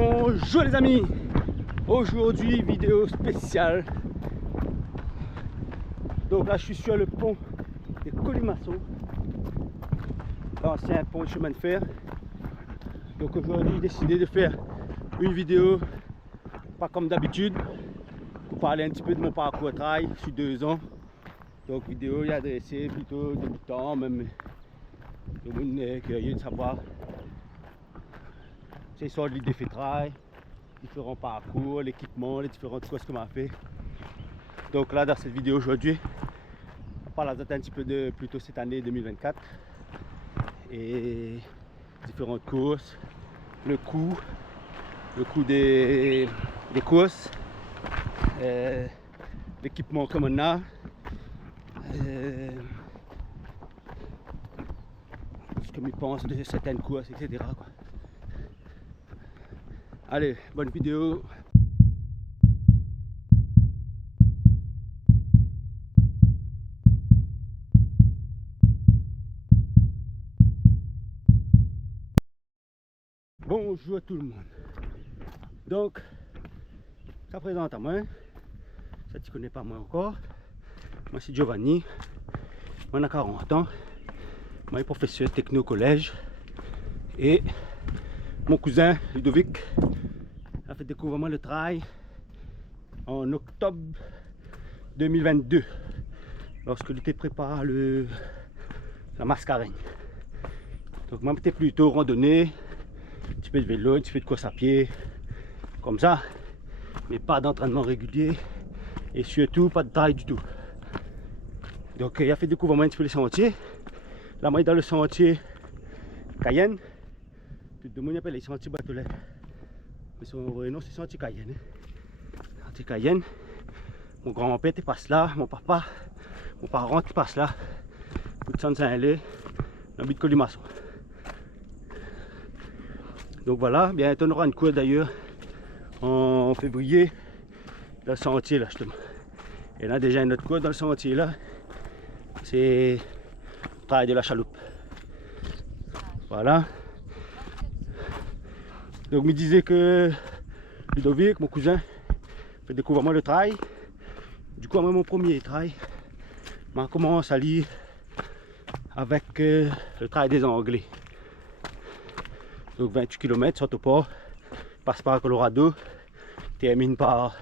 Bonjour les amis, aujourd'hui vidéo spéciale. Donc là je suis sur le pont des Colimaçons, l'ancien pont de chemin de fer. Donc aujourd'hui j'ai décidé de faire une vidéo pas comme d'habitude pour parler un petit peu de mon parcours de travail sur 2 ans. Donc vidéo est adressée plutôt aux débutants, même aux gens curieux de savoir c'est l'histoire de l'idée de travail, différents parcours, l'équipement, les différentes choses qu'on m'a fait. Donc là dans cette vidéo aujourd'hui, on parle un petit peu de plutôt cette année 2024 et différentes courses, le coût des courses, l'équipement comme on a, ce que je pense de certaines courses, etc. quoi. Allez, bonne vidéo. Bonjour à tout le monde. Donc, ça présente à moi. Ça tu connais pas moi encore. Moi c'est Giovanni. Moi j'ai 40 ans. Moi je suis professeur techno au collège. Et mon cousin Ludovic a fait découvrir le travail en octobre 2022 lorsque il était préparé la Mascareigne. Donc moi j'étais plutôt randonnée, un petit peu de vélo, un petit peu de course à pied, comme ça, mais pas d'entraînement régulier et surtout pas de travail du tout. Donc il a fait découvrir un petit peu les sentiers. Là moi dans le sentier Cayenne. Tout le monde appelle les sentiers Batelet. Mais son vrai nom c'est sentier Cayenne. Sentier Cayenne. Mon grand-père qui passe là, mon papa, mon parent qui passe là. Pour de Saint-Lé, dans le but de Colimaçon. Donc voilà, bientôt on aura une course d'ailleurs en février dans le sentier là justement. Et là déjà une autre course dans le sentier là. C'est le travail de la chaloupe. Voilà. Donc, il me disait que Ludovic, mon cousin, fait découvrir moi le travail. Du coup, moi, mon premier travail, je commence à lire avec le travail des Anglais. Donc, 28 km, saute au port, passe par Colorado, termine par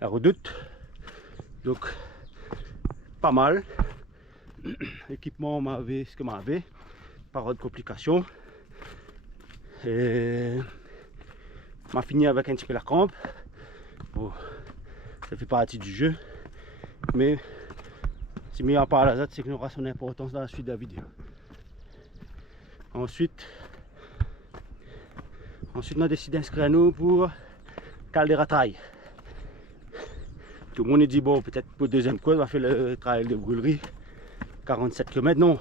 la Redoute. Donc, pas mal. L'équipement m'avait ce que m'avait, pas de complications. Et m'a fini avec un petit peu la crampe. Bon, ça fait partie du jeu, mais c'est mis en part à la c'est qu'il aura son importance dans la suite de la vidéo. Ensuite on a décidé d'inscrire nous pour Caldera Trail. Tout le monde a dit bon, peut-être pour le deuxième course on va faire le trail de brûlerie 47 km. Non,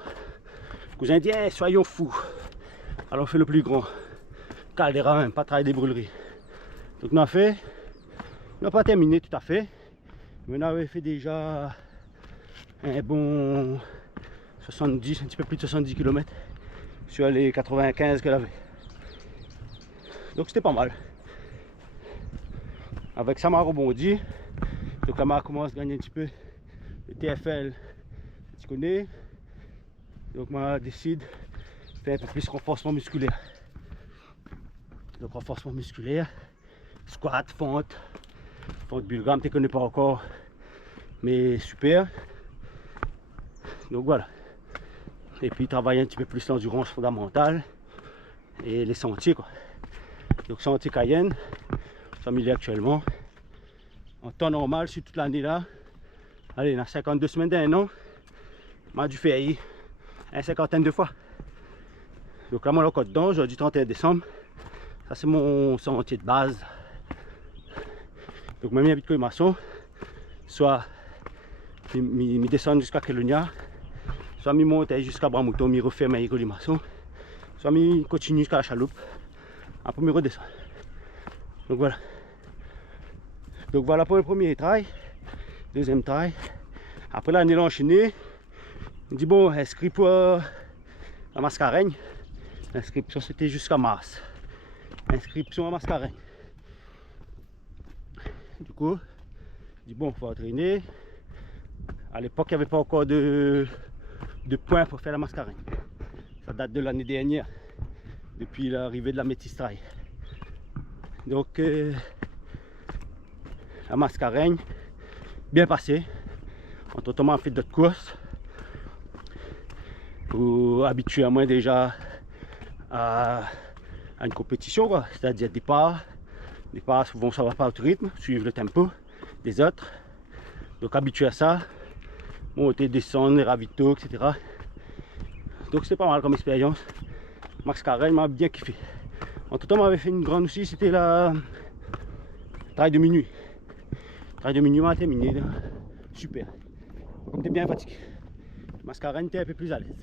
cousin dit hey, soyons fous, alors on fait le plus grand Caldera, même pas trail des brûleries. Donc on a pas terminé tout à fait, mais on avait fait déjà un bon 70, un petit peu plus de 70 km sur les 95 qu'elle avait. Donc c'était pas mal. Avec ça m'a rebondi. Donc là m'a commencé à gagner un petit peu le TFL, tu connais. Donc moi décide de faire un peu plus de renforcement musculaire. Donc renforcement musculaire, squat, fente bulgare, tu ne connais pas encore, mais super. Donc voilà. Et puis travailler un petit peu plus l'endurance fondamentale et les sentiers quoi. Donc sentier Cayenne, ça m'y est actuellement. En temps normal, sur toute l'année là, allez, dans 52 semaines d'un an, m'a dû faire une cinquantaine de fois. Donc là, moi, le code dedans, aujourd'hui 31 décembre. Ça, c'est mon sentier de base. Donc, même habite Colimaçon, soit mi descend jusqu'à Kelonia, soit mi monte jusqu'à Bramouton, mi refait ma Colimaçon, soit mi continue jusqu'à la chaloupe, après mi redescend. Donc voilà. Donc voilà pour le premier trail, deuxième trail. Après là, on est enchaîné. On dit bon, inscrit pour la Mascareigne. L'inscription c'était jusqu'à mars. inscription à Mascareignes. Du coup, je dis bon, il faut entraîner. À l'époque, il n'y avait pas encore de points pour faire la Mascareigne. Ça date de l'année dernière, depuis l'arrivée de la Métis Trail. Donc, la Mascareigne, bien passée. Entre-temps, on a fait d'autres courses pour habituer à moi déjà à une compétition, c'est-à-dire départ, souvent ça va pas au rythme, suivre le tempo des autres. Donc habitué à ça, monter, descendre, les ravitaux, etc. Donc c'était pas mal comme expérience. Mascareigne m'a bien kiffé. Entre temps, on m'avait fait une grande aussi, c'était la trail de minuit. Trail de minuit m'a terminé, super. Comme t'es bien fatigué, Mascareigne t'es un peu plus à l'aise.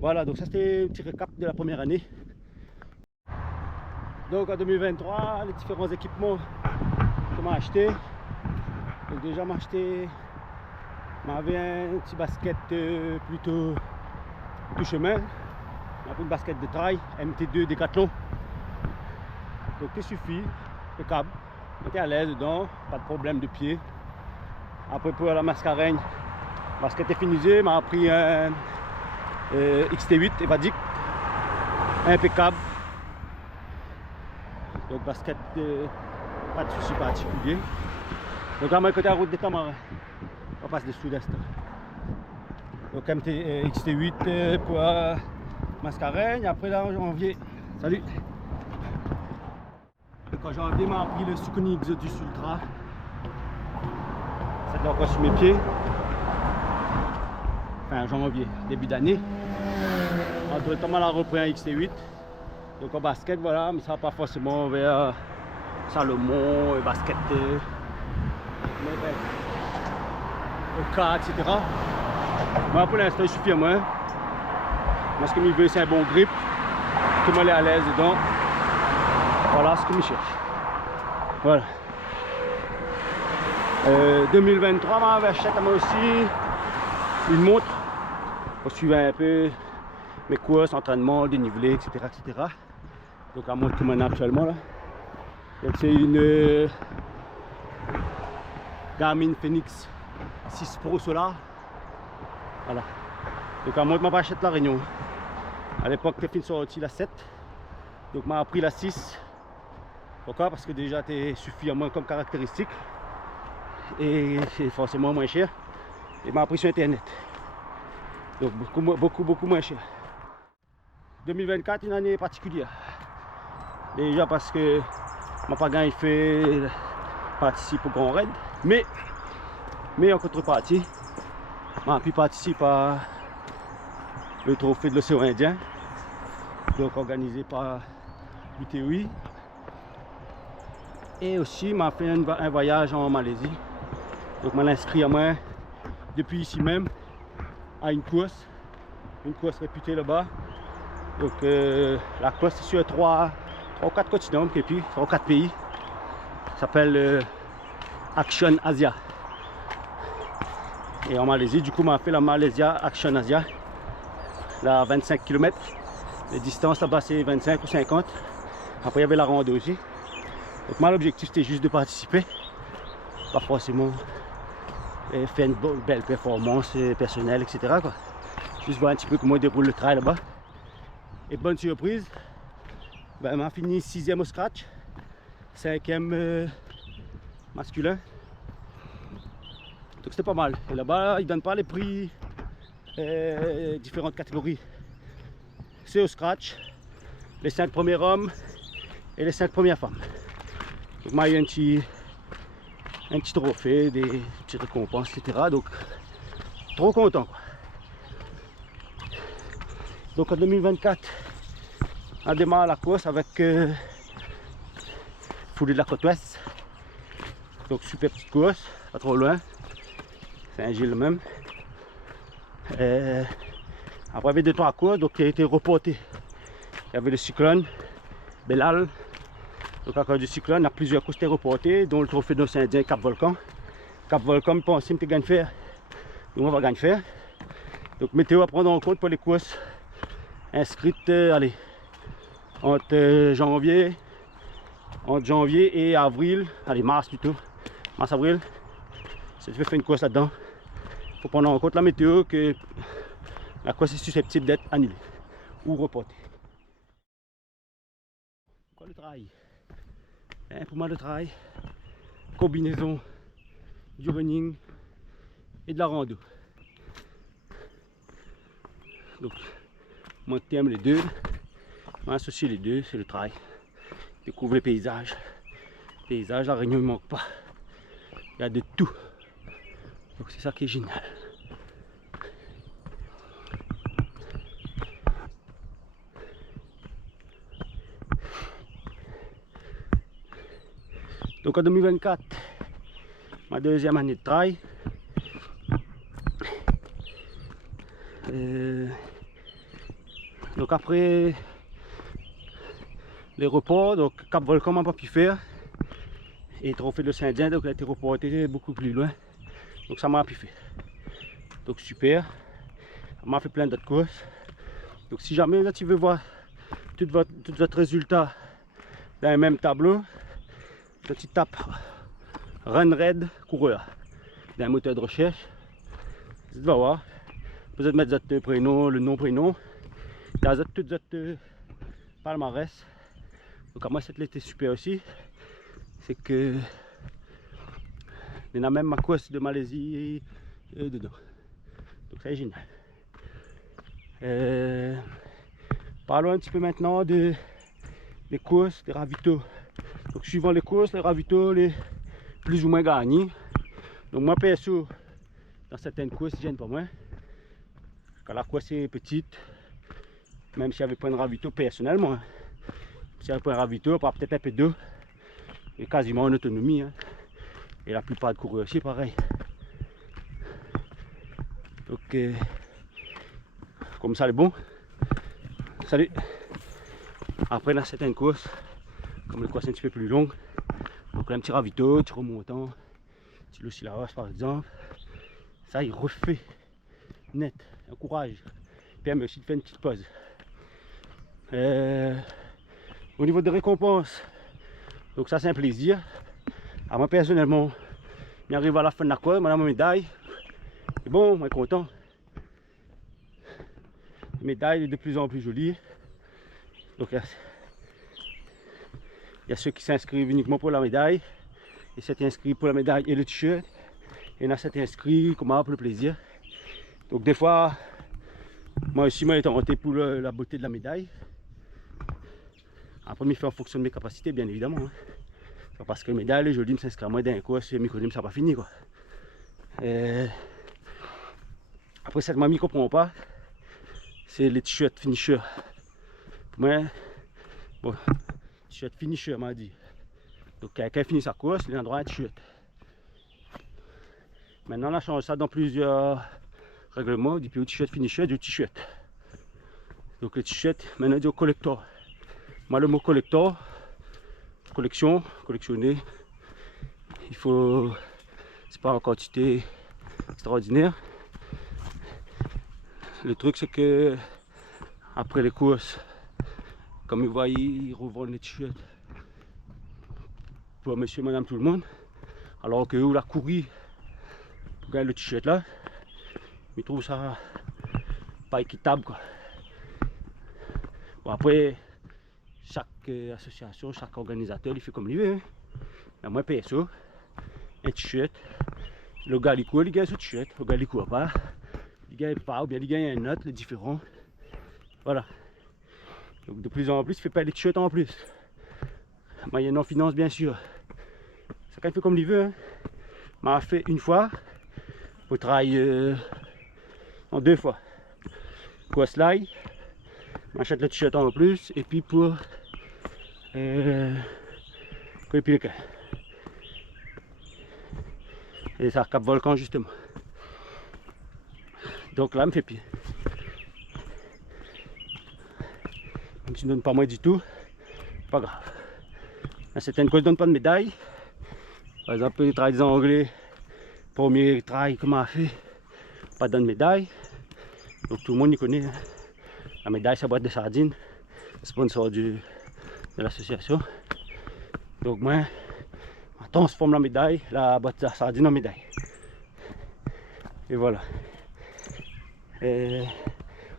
Voilà, donc ça c'était un petit récap de la première année. Donc en 2023, les différents équipements que m'a acheté. Donc déjà m'avait un petit basket plutôt tout chemin. M'a pris une basket de trail, MT2 Decathlon. Donc tout suffit, impeccable. On était à l'aise dedans, pas de problème de pied. Après pour la Mascareigne, basket est finisé, m'a pris un XT8 Evadic, impeccable. Donc basket, pas de souci particulier. Donc là, moi, côté la route des Tamarins, on passe de sud-est. Donc XT8 pour Mascareigne. Après là, en janvier, salut. Donc en janvier, m'a pris le Saucony Exodus Ultra. Ça doit encore sur mes pieds. Enfin, janvier, début d'année. Entre temps, on a repris un XT8. Donc en basket, voilà, mais ça va pas forcément vers Salomon, basket, Oka, etc. Moi pour l'instant, je suis fier moi. Moi, ce que je veux, c'est un bon grip. Que moi, je suis à l'aise dedans. Voilà ce que je cherche. Voilà. 2023, je vais acheter à moi aussi une montre pour suivre un peu mes courses, entraînement, dénivelé, etc., etc. Donc la montre que maintenant actuellement là. C'est une Garmin Fenix 6 Pro Solar. Voilà. Donc la montre m'a pas acheté la Réunion. À l'époque, t'es sorti la 7. Donc m'a pris la 6. Pourquoi? Parce que déjà t'es suffisamment comme caractéristique. Et c'est forcément moins cher. Et m'a pris sur internet. Donc beaucoup moins cher. 2024, une année particulière. Déjà parce que mon pagain il fait participe au Grand Raid. Mais en contrepartie, m'a pu participer à le trophée de l'océan Indien. Donc organisé par UTOI. Et aussi m'a fait un voyage en Malaisie. Donc m'a inscrit à moi depuis ici même à une course réputée là-bas. Donc la course est sur 3 ou 4 continents, et puis 3 ou 4 pays. Ça s'appelle Action Asia. Et en Malaisie, du coup, m'a fait la Malaysia Action Asia. Là, 25 km. Les distances là-bas, c'est 25 ou 50. Après, il y avait la rando aussi. Donc, moi, l'objectif, c'était juste de participer. Pas forcément faire une belle performance personnelle, etc., quoi. Juste voir un petit peu comment déroule le trail là-bas. Et bonne surprise, ben, m'a fini 6e au scratch, 5e masculin. Donc c'était pas mal. Et là-bas, ils donnent pas les prix différentes catégories. C'est au scratch, les 5 premiers hommes et les 5 premières femmes. Donc moi, il y a un petit trophée, des petites récompenses, etc. Donc trop content, quoi. Donc en 2024, on démarre la course avec Foulée de la Côte Ouest. Donc super petite course, pas trop loin. Saint-Gilles même. Après il y avait 2-3 courses, donc il a été reporté. Il y avait le cyclone, Belal. Donc à cause du cyclone, il y a plusieurs courses qui étaient reportées, dont le trophée de l'océan Indien Cap Volcan. Cap Volcan, je pense que tu gagnes faire. Donc on va gagner faire. Donc météo à prendre en compte pour les courses inscrites, allez, entre janvier et avril, allez mars plutôt, mars-avril, si tu veux faire une course là-dedans, il faut prendre en compte la météo que la course est susceptible d'être annulée ou reportée. Quoi le trail? Pour moi le trail, combinaison du running et de la rando. Donc moi qui aime les deux, moi associer les deux, c'est le trail. Découvrir les paysages. Les paysages, la Réunion ne manque pas. Il y a de tout. Donc c'est ça qui est génial. Donc en 2024, ma deuxième année de trail. Donc après les reports, donc Cap Volcan m'a pas pu faire. Et Trophée de Saint-Dien, donc il a été reporté beaucoup plus loin. Donc ça m'a pu faire. Donc super. Ça m'a fait plein d'autres courses. Donc si jamais là, tu veux voir tout votre résultat dans le même tableau, quand tu tapes Run Red coureur dans un moteur de recherche, tu vas voir. Vous allez mettre votre prénom, le nom, prénom. Dans tout votre palmarès. Donc à moi cette était super aussi. C'est que il y a même ma course de Malaisie dedans. Donc ça est génial. Parlons un petit peu maintenant des courses, des ravitaux. Donc suivant les courses, les ravitaux, les plus ou moins gagnés. Donc moi perso, dans certaines courses, je gêne pas moins. Quand la course est petite, même si j'avais pas un ravito personnellement, si j'avais pas un ravito, peut-être un peu d'eau, et quasiment en autonomie. Hein. Et la plupart de coureurs aussi pareil. Donc comme ça, c'est bon. Salut. Après, dans certaines courses, comme les courses un petit peu plus longues, donc là, un petit ravito, un petit remontant, un petit Lucie la Roche par exemple, ça il refait net, encourage, permet aussi de faire une petite pause. Au niveau des récompenses, donc ça c'est un plaisir. À moi personnellement, on arrive à la fin de la course, on a ma médaille, et bon, moi content. La médaille est de plus en plus jolie. Donc il y a ceux qui s'inscrivent uniquement pour la médaille, et ceux qui inscrivent pour la médaille et le t-shirt, et il y en a ceux qui inscrivent comme pour le plaisir. Donc des fois, moi aussi, moi, j'ai tenté pour la beauté de la médaille. Après, je fais en fonction de mes capacités, bien évidemment. Hein. Parce que la médaille, je dis, s'inscrire à moi d'un coup, c'est micro, ça n'a pas fini, quoi. Après, cette mamie ne comprend pas, c'est les t-shirts finisher. Pour moi, bon, t-shirt finisher, m'a dit. Donc, quelqu'un finit sa course, il a droit à un t-shirt. Maintenant, on a changé ça dans plusieurs règlement, du t-shirt finisher, du t-shirt. Donc le t-shirt, maintenant du collector. Moi le mot collector, collection, collectionner, il faut, c'est pas en quantité extraordinaire. Le truc c'est que après les courses, comme vous voyez, ils revendent les t-shirts pour monsieur, madame, tout le monde. Alors que eux, la courir pour gagner le t-shirt là, ils trouvent ça pas équitable quoi. Bon après, chaque association, chaque organisateur, il fait comme il veut. Hein. Mais moi perso, un t-shirt, le gars il court, il gagne ce t-shirt, le gars il court pas, il gagne pas, ou bien il gagne un autre, le différent. Voilà. Donc de plus en plus, il fait pas les t-shirts en plus. Moyennant finance bien sûr. Chacun fait comme il veut. Hein. M'a fait une fois, pour travailler en deux fois. Pour slide, m'achète le t-shirt en plus, et puis pour le cas. Et ça Cap Volcan justement. Donc là, me fait pied. Même si je ne donne pas moi du tout, pas grave. Dans certaines causes, je ne donne pas de médaille. Par exemple, les trails des Anglais, premier trail que m'a fait, pas de médaille. Donc tout le monde y connaît. Hein. La médaille, c'est la boîte de sardines. sponsor de l'association. Donc moi, je transforme la médaille, la boîte à sardines en médaille. Et voilà.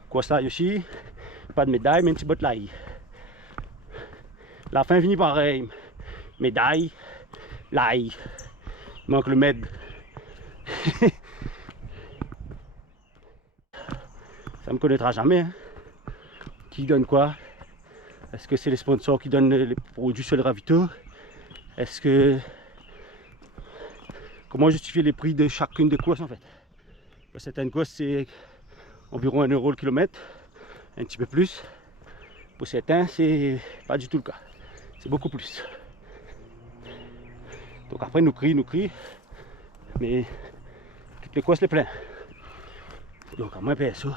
Quoi ça aussi, pas de médaille, mais une petite botte là. La fin finit pareil. Médaille, l'ail. Il manque le med. Ça me connaîtra jamais. Hein. Qui donne quoi? Est-ce que c'est les sponsors qui donnent les produits sur le ravito? Est-ce que... Comment justifier les prix de chacune des courses en fait? Certaines courses c'est environ 1 € le kilomètre, un petit peu plus. Pour certains c'est pas du tout le cas, c'est beaucoup plus. Donc après nous crient, mais toutes les courses les plein. Donc à moins perso,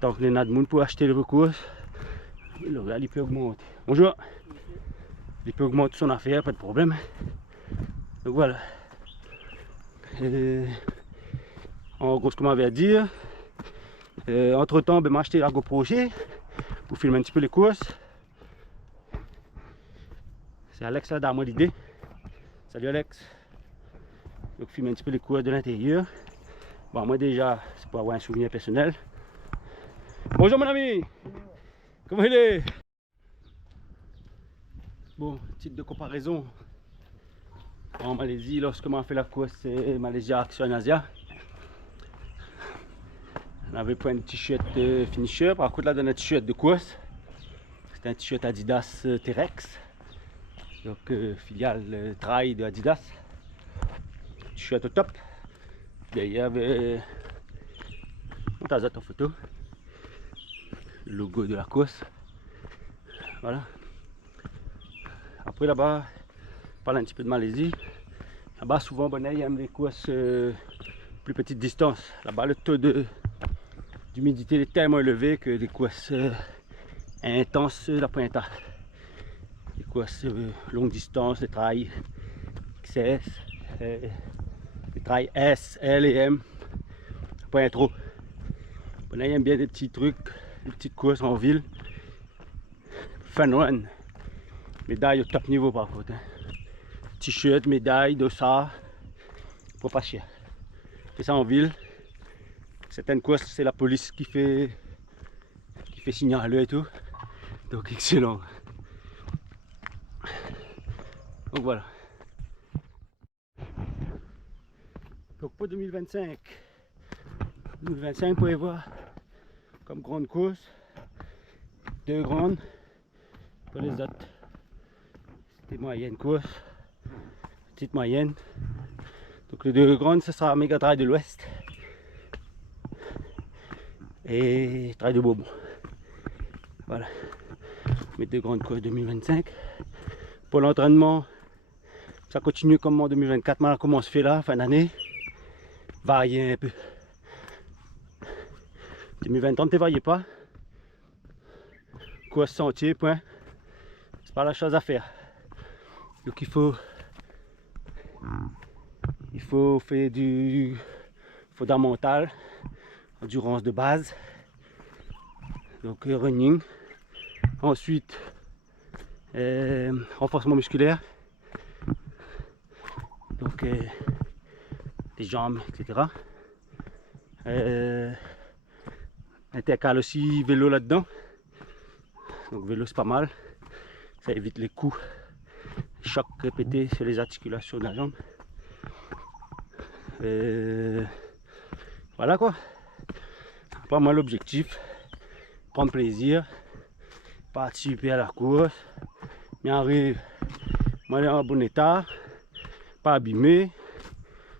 tant que les a de monde pour acheter les courses, le gars il peut augmenter. Bonjour, il peut augmenter son affaire, pas de problème. Donc voilà. En gros, ce qu'on m'avait à dire. Entre temps, ben, m'a acheté la GoPro G pour filmer un petit peu les courses. C'est Alex là, dans moi l'idée. Salut Alex. Donc filmer un petit peu les courses de l'intérieur. Bon, moi déjà, c'est pour avoir un souvenir personnel. Bonjour mon ami. Comment il est? Bon, titre de comparaison. En Malaisie, lorsque on fait la course, c'est Malaisie Action Asia. On avait pris un t-shirt finisher, par contre là dans un t-shirt de course. C'était un t-shirt Adidas T-Rex. Donc filiale trail de Adidas. T-shirt au top. Derrière il y avait on t'a en photo. Le logo de la course. Voilà. Après là-bas, on parle un petit peu de Malaisie. Là-bas souvent bon, il y a des courses plus petite distance. Là-bas le taux d'humidité est tellement élevé que les courses intenses la pointa. Les courses longue distance, les trails XS, les trails S, L et M, point trop. Bon, là, il y a bien des petits trucs, des petites courses en ville. Fun run. Médaille au top niveau par contre. Hein. T-shirt, médaille, dossard, pour pas cher. Fais ça en ville. Certaines courses, c'est la police qui fait signaler et tout. Donc excellent. Donc voilà. Donc pour 2025, vous pouvez voir comme grande course, 2 grandes. Pour les autres, c'était moyenne course, petite moyenne. Donc les 2 grandes, ce sera Méga Trail de l'Ouest et Trail de Bourbon. Voilà, mes 2 grandes courses 2025. Pour l'entraînement, ça continue comme en 2024, mal comment on se fait là, fin d'année, varier un peu. 2023 ne variez pas, course sentier, point, c'est pas la chose à faire. Donc il faut faire du fondamental, endurance de base, donc running, ensuite renforcement musculaire, donc les jambes, etc. Intercale aussi vélo là-dedans, donc vélo c'est pas mal, ça évite les coups, les chocs répétés sur les articulations de la jambe. Voilà quoi. Pas mal l'objectif, prendre plaisir, participer à la course, mais arrive, moi en bon état, pas abîmé,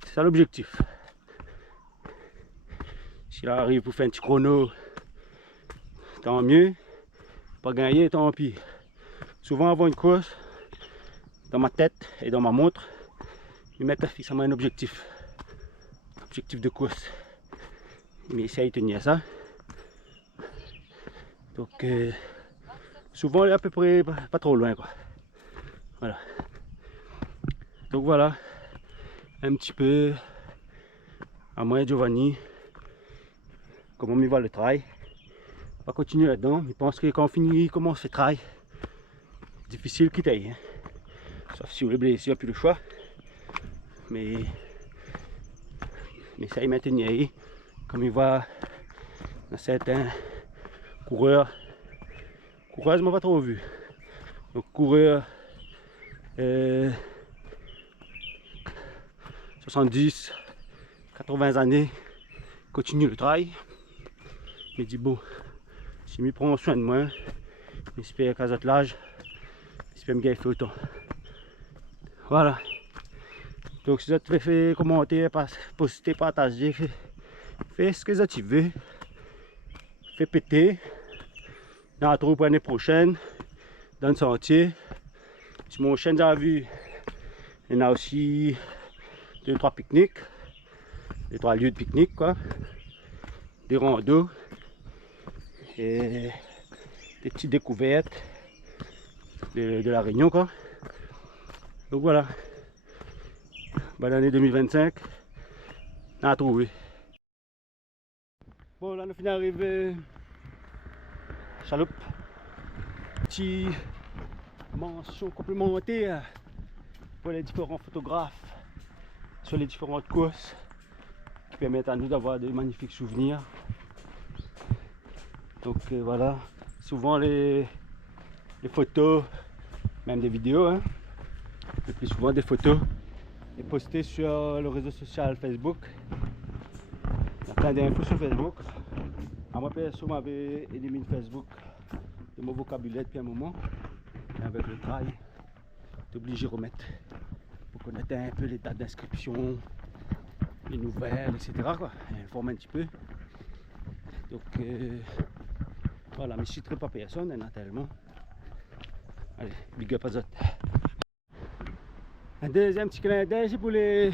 c'est ça l'objectif. Si là arrive pour faire un petit chrono, tant mieux, pas gagner, tant pis. Souvent avant une course, dans ma tête et dans ma montre, je mets fixement un objectif de course. Mais essaye de tenir ça. Donc souvent elle est à peu près pas trop loin quoi. Voilà. Donc voilà un petit peu à moi et Giovanni comment il va le trail. On va continuer là-dedans. Mais je pense que quand on finit, commence le travail, difficile qu'il aille. Hein. Sauf si on est blessé, on n'a plus le choix. Mais ça y maintenir. Comme il voit dans certains coureurs, je m'en pas trop vu. Donc coureurs 70, 80 années, continue le travail. Mais dit bon, si je prends soin de moi, j'espère qu'à cet âge, j'espère me gagner autant. Voilà. Donc si vous avez fait commenter, poster, partager, faites ce que vous avez, faites péter. On se retrouve pour l'année prochaine dans le sentier. Si mon chien a vu, il y en a aussi 2-3 pique-niques, 2-3 lieux de pique-nique, quoi, des randos et des petites découvertes de la Réunion, quoi. Donc voilà, bonne année 2025, on a trouvé. Bon, là, nous finissons d'arriver Chaloupe. Petit mention complémentaire pour les différents photographes sur les différentes courses qui permettent à nous d'avoir de magnifiques souvenirs. Donc voilà, souvent les photos, même des vidéos, hein, le plus souvent des photos, est postées sur le réseau social Facebook. Il y a plein d'infos sur Facebook. Moi perso, m'avais éliminé Facebook de mon vocabulaire depuis un moment. Et avec le travail, t'es obligé de remettre pour connaître un peu les dates d'inscription, les nouvelles, etc. quoi. Informer un petit peu. Donc voilà, mais je ne citerai pas personne, il y en a tellement. Allez, big up à zot. Un deuxième petit clin d'œil, c'est pour les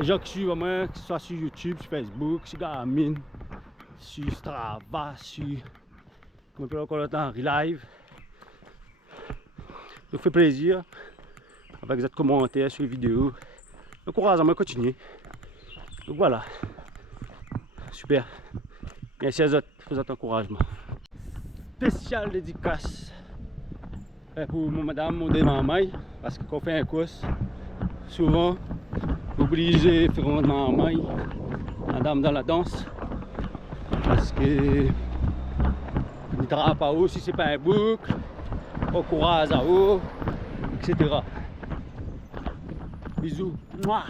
gens qui suivent moi, que ce soit sur YouTube, sur Facebook, sur Garmin, sur Strava, sur, comme on peut encore le temps, Relive. Ça fait plaisir avec des commentaires sur les vidéos. Encourage à moi à continuer. Donc voilà. Super. Merci à vous pour votre encouragement. Spécial dédicace pour mon madame, mon maman, parce que quand on fait un course, souvent, obligé de faire un maman, madame dans la danse, parce que ne travaille pas haut si c'est pas un bouc, encourage à haut, etc. Bisous. Mouah.